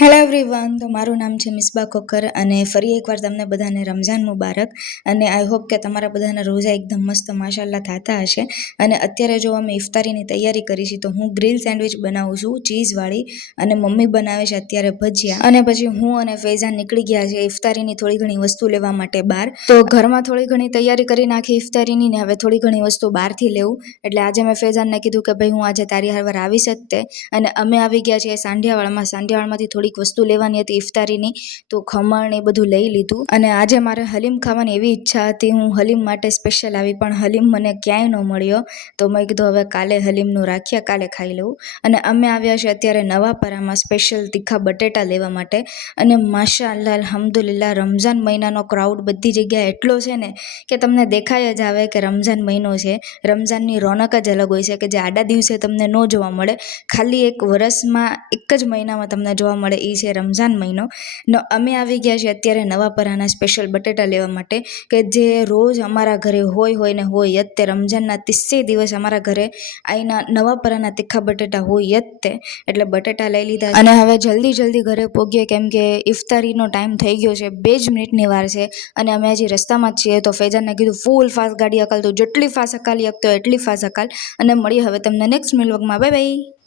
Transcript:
Hello everyone, તો મારું નામ છે મિસબા કોકર અને ફરી એકવાર તમને બધાને રમઝાન મુબારક. અને આઈ હોપ કે તમારા બધાના રોજા એકદમ મસ્ત માશાલ્લાહ થતા હશે. અને અત્યારે જો અમે ઇફતારીની તૈયારી કરી છે, તો હું ગ્રીલ સેન્ડવિચ બનાવું છું ચીઝવાળી, અને મમ્મી બનાવે છે અત્યારે ભજીયા. અને પછી હું અને ફૈઝાન નીકળી ગયા છે ઇફતારીની થોડી ઘણી વસ્તુ લેવા માટે બહાર. તો ઘરમાં થોડી ઘણી તૈયારી કરી નાખી ઇફતારીની, ને હવે થોડી ઘણી વસ્તુ બહારથી લેવું. એટલે આજે મેં ફૈઝાનને કીધું કે ભાઈ હું આજે તારી હારવાર આવી શકતે. અને અમે આવી ગયા છીએ સાંઢિયાવાળામાંથી થોડીક વસ્તુ લેવાની હતી ઇફતારીની, તો ખમણ એ બધું લઈ લીધું. અને આજે મારે હલીમ ખાવાની એવી ઈચ્છા હતી, હું હલીમ માટે સ્પેશિયલ આવી, પણ હલીમ મને ક્યાંય ન મળ્યો. તો મેં કીધું હવે કાલે હલીમનું રાખીએ, કાલે ખાઈ લઉં. અને અમે આવ્યા છે અત્યારે નવાપરામાં સ્પેશિયલ તીખા બટેટા લેવા માટે. અને માશાઅલ્લાહ અલ્હમ્દુલિલ્લાહ, રમઝાન મહિનાનો ક્રાઉડ બધી જગ્યાએ એટલો છે ને કે તમને દેખાય જ આવે કે રમઝાન મહિનો છે. રમઝાનની રોનક જ અલગ હોય છે કે જે આડા દિવસે તમને ન જોવા મળે, ખાલી એક વર્ષમાં એક જ મહિનામાં તમને જોવા મળે, એ છે રમઝાન મહિનો. અમે આવી ગયા છીએ અત્યારે નવાપરાના સ્પેશિયલ બટેટા લેવા માટે, કે જે રોજ અમારા ઘરે હોય ને હોય જ તે. રમઝાનના 30 દિવસ અમારા ઘરે અહીંના નવાપરાના તીખા બટેટા હોય જ તે. એટલે બટેટા લઈ લીધા અને હવે જલ્દી ઘરે પહોંચીએ, કેમ કે ઇફતારીનો ટાઈમ થઈ ગયો છે, 2 જ મિનિટની વાર છે. અને અમે હજી રસ્તામાં જ છીએ. તો ફૈઝાનને કીધું ફૂલ ફાસ્ટ ગાડી હકાલ, તું જેટલી ફાસ્ટ હકાલી શકતો એટલી ફાસ્ટ હકાલ. અને મળીએ હવે તમને નેક્સ્ટ વ્લોગમાં. Bye bye.